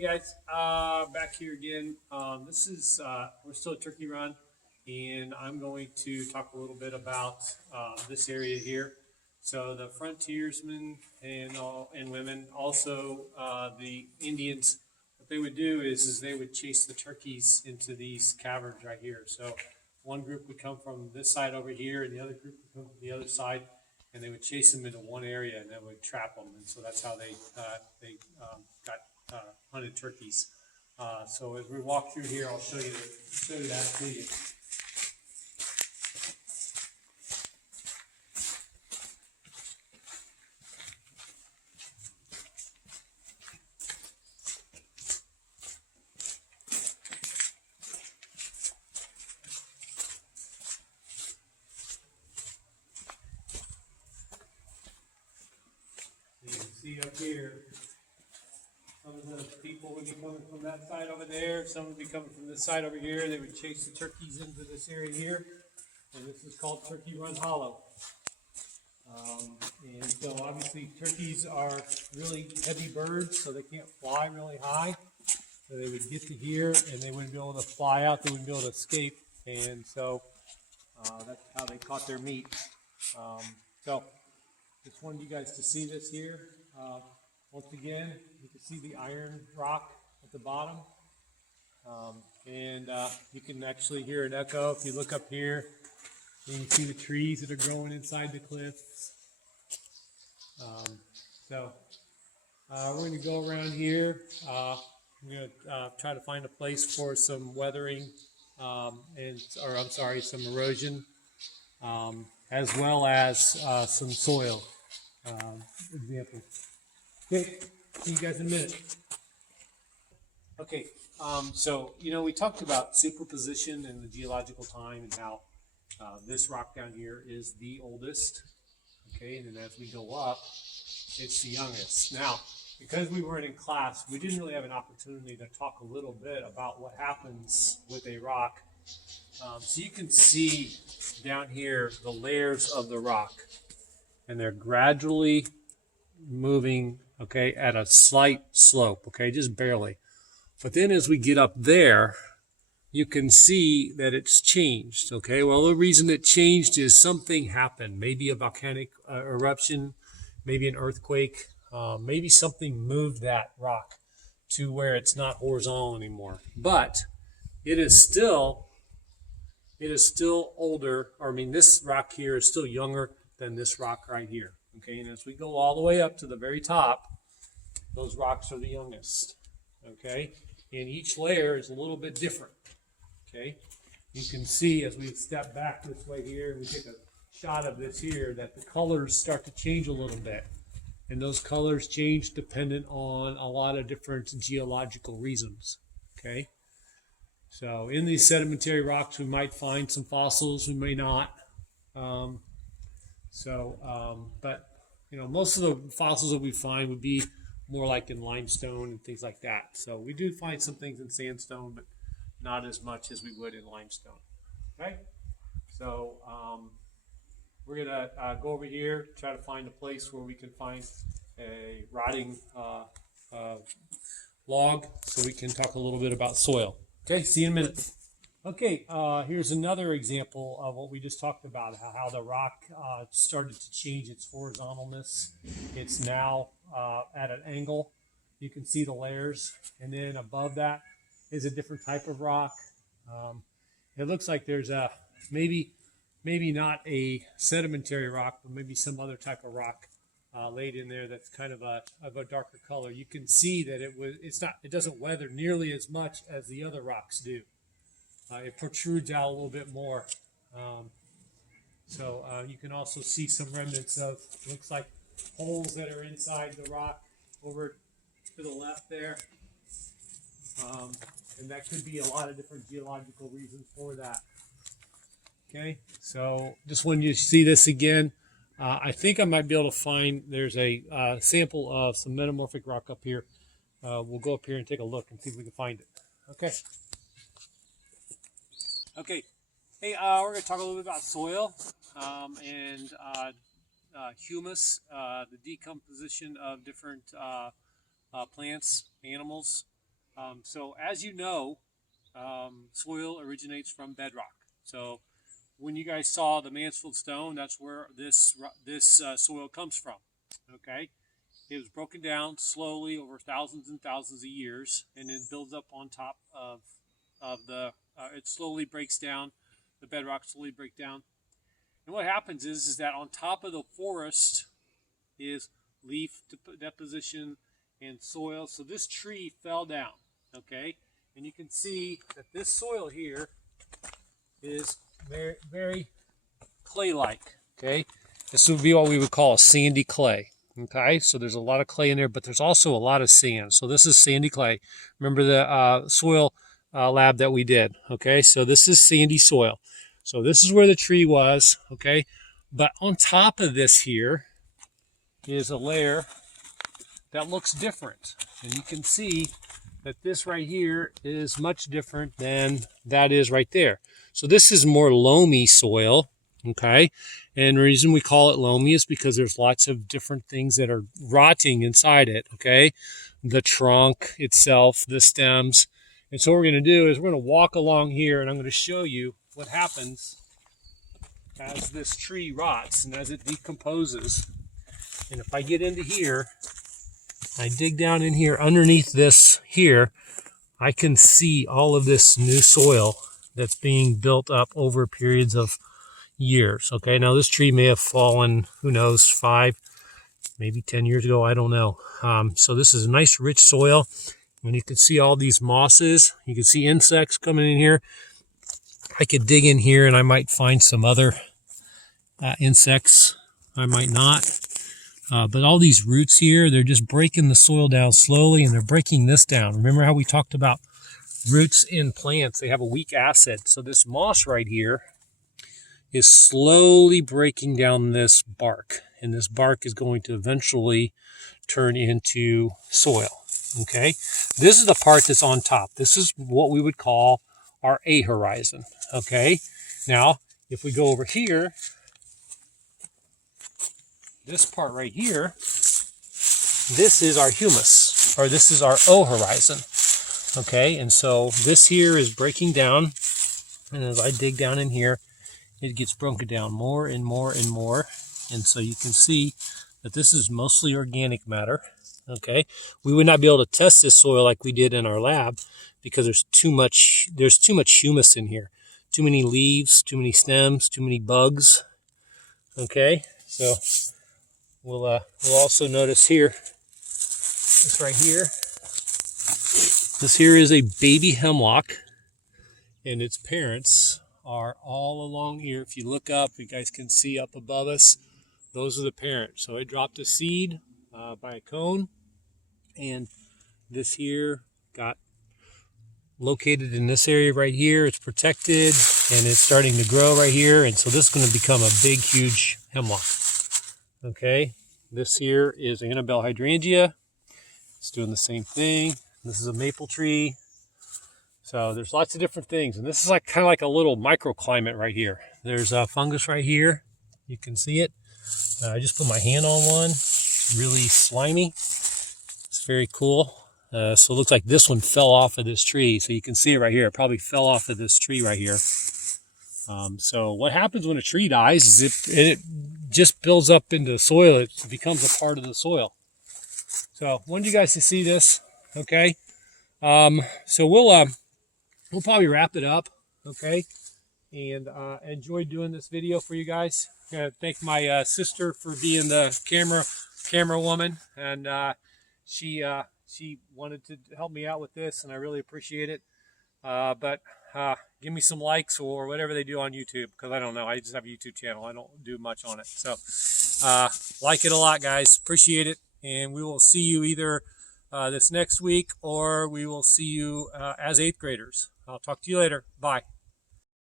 Hey guys, back here again. This is we're still at Turkey Run, and I'm going to talk a little bit about this area here. So the frontiersmen and women, also the Indians, what they would do is they would chase the turkeys into these caverns right here. So one group would come from this side over here, and the other group would come from the other side, and they would chase them into one area, and that would trap them. And so that's how they got hunted turkeys. So as we walk through here, I'll show you that to you. You can see up here, some of the people would be coming from that side over there. Some would be coming from this side over here. They would chase the turkeys into this area here. And this is called Turkey Run Hollow. And so obviously turkeys are really heavy birds, so they can't fly really high. So they would get to here and they wouldn't be able to fly out. They wouldn't be able to escape. And so that's how they caught their meat. So just wanted you guys to see this here. Once again, you can see the iron rock at the bottom. You can actually hear an echo. If you look up here, you can see the trees that are growing inside the cliffs. We're going to go around here. I'm going to try to find a place for some weathering, some erosion, as well as some soil examples. Okay, see you guys in a minute. Okay, we talked about superposition and the geological time and how this rock down here is the oldest. Okay, and then as we go up, it's the youngest. Now, because we weren't in class, we didn't really have an opportunity to talk a little bit about what happens with a rock. So you can see down here the layers of the rock, and they're gradually moving, okay, at a slight slope, okay, just barely. But then as we get up there, you can see that it's changed, okay? Well, the reason it changed is something happened. Maybe a volcanic eruption, maybe an earthquake, maybe something moved that rock to where it's not horizontal anymore. But it is still older, this rock here is still younger than this rock right here. Okay, and as we go all the way up to the very top, those rocks are the youngest. Okay, and each layer is a little bit different. Okay, you can see as we step back this way here, we take a shot of this here, that the colors start to change a little bit. And those colors change dependent on a lot of different geological reasons. Okay, so in these sedimentary rocks, we might find some fossils, we may not. But most of the fossils that we find would be more like in limestone and things like that. So we do find some things in sandstone, but not as much as we would in limestone. Okay, so we're gonna go over here, try to find a place where we can find a rotting log, so we can talk a little bit about soil. Okay, see you in a minute. Okay, here's another example of what we just talked about, how the rock started to change its horizontalness. It's now at an angle. You can see the layers, and then above that is a different type of rock. It looks like there's maybe not a sedimentary rock, but maybe some other type of rock laid in there that's kind of a darker color. You can see that it doesn't weather nearly as much as the other rocks do. It protrudes out a little bit more. You can also see some remnants of, looks like holes that are inside the rock over to the left there. And that could be a lot of different geological reasons for that. Okay, so just when you see this again, I think I might be able to find, there's a sample of some metamorphic rock up here. We'll go up here and take a look and see if we can find it. Okay. Okay, hey, we're going to talk a little bit about soil and humus, the decomposition of different plants, animals. So as you know, soil originates from bedrock. So when you guys saw the Mansfield stone, that's where this soil comes from. Okay, it was broken down slowly over thousands and thousands of years, and then builds up on top of the. It slowly breaks down. The bedrock slowly breaks down, and what happens is that on top of the forest is leaf deposition and soil. So this tree fell down. Okay, and you can see that this soil here is very, very clay-like. Okay, this would be what we would call a sandy clay. Okay, so there's a lot of clay in there, but there's also a lot of sand. So this is sandy clay. Remember the soil lab that we did. Okay, so this is sandy soil. So this is where the tree was. Okay, but on top of this here is a layer that looks different, and you can see that this right here is much different than that is right there. So this is more loamy soil, okay? And the reason we call it loamy is because there's lots of different things that are rotting inside it, okay? The trunk itself, the stems. And so what we're gonna do is we're gonna walk along here, and I'm gonna show you what happens as this tree rots and as it decomposes. And if I get into here, I dig down in here underneath this here, I can see all of this new soil that's being built up over periods of years. Okay, now this tree may have fallen, who knows, 5, maybe 10 years ago, I don't know. So this is a nice rich soil, and you can see all these mosses. You can see insects coming in here. I could dig in here and I might find some other insects. I might not. But all these roots here, they're just breaking the soil down slowly, and they're breaking this down. Remember how we talked about roots in plants? They have a weak acid. So this moss right here is slowly breaking down this bark, and this bark is going to eventually turn into soil. Okay, this is the part that's on top. This is what we would call our A horizon. Okay, now if we go over here, this part right here, this is our humus, or this is our O horizon. Okay, and so this here is breaking down, and as I dig down in here, it gets broken down more and more and more. And so you can see that this is mostly organic matter. Okay, we would not be able to test this soil like we did in our lab because there's too much humus in here. Too many leaves, too many stems, too many bugs. Okay, so we'll also notice here, this right here. This here is a baby hemlock, and its parents are all along here. If you look up, you guys can see up above us, those are the parents. So it dropped a seed by a cone, and this here got located in this area right here. It's protected, and it's starting to grow right here, and so this is going to become a big, huge hemlock. Okay, this here is Annabelle hydrangea. It's doing the same thing. This is a maple tree. So there's lots of different things, and this is like kind of like a little microclimate right here. There's a fungus right here. You can see it. I just put my hand on one. It's really slimy. It's very cool. So it looks like this one fell off of this tree. So you can see it right here. It probably fell off of this tree right here. So what happens when a tree dies is it just builds up into the soil. It becomes a part of the soil. So I wanted you guys to see this. Okay. So we'll probably wrap it up. Okay. And enjoyed doing this video for you guys. Thank my sister for being the camera woman, and she wanted to help me out with this, and I really appreciate it. But give me some likes or whatever they do on YouTube, because I don't know. I just have a YouTube channel. I don't do much on it. So like it a lot, guys. Appreciate it, and we will see you either this next week, or we will see you as 8th graders. I'll talk to you later. Bye.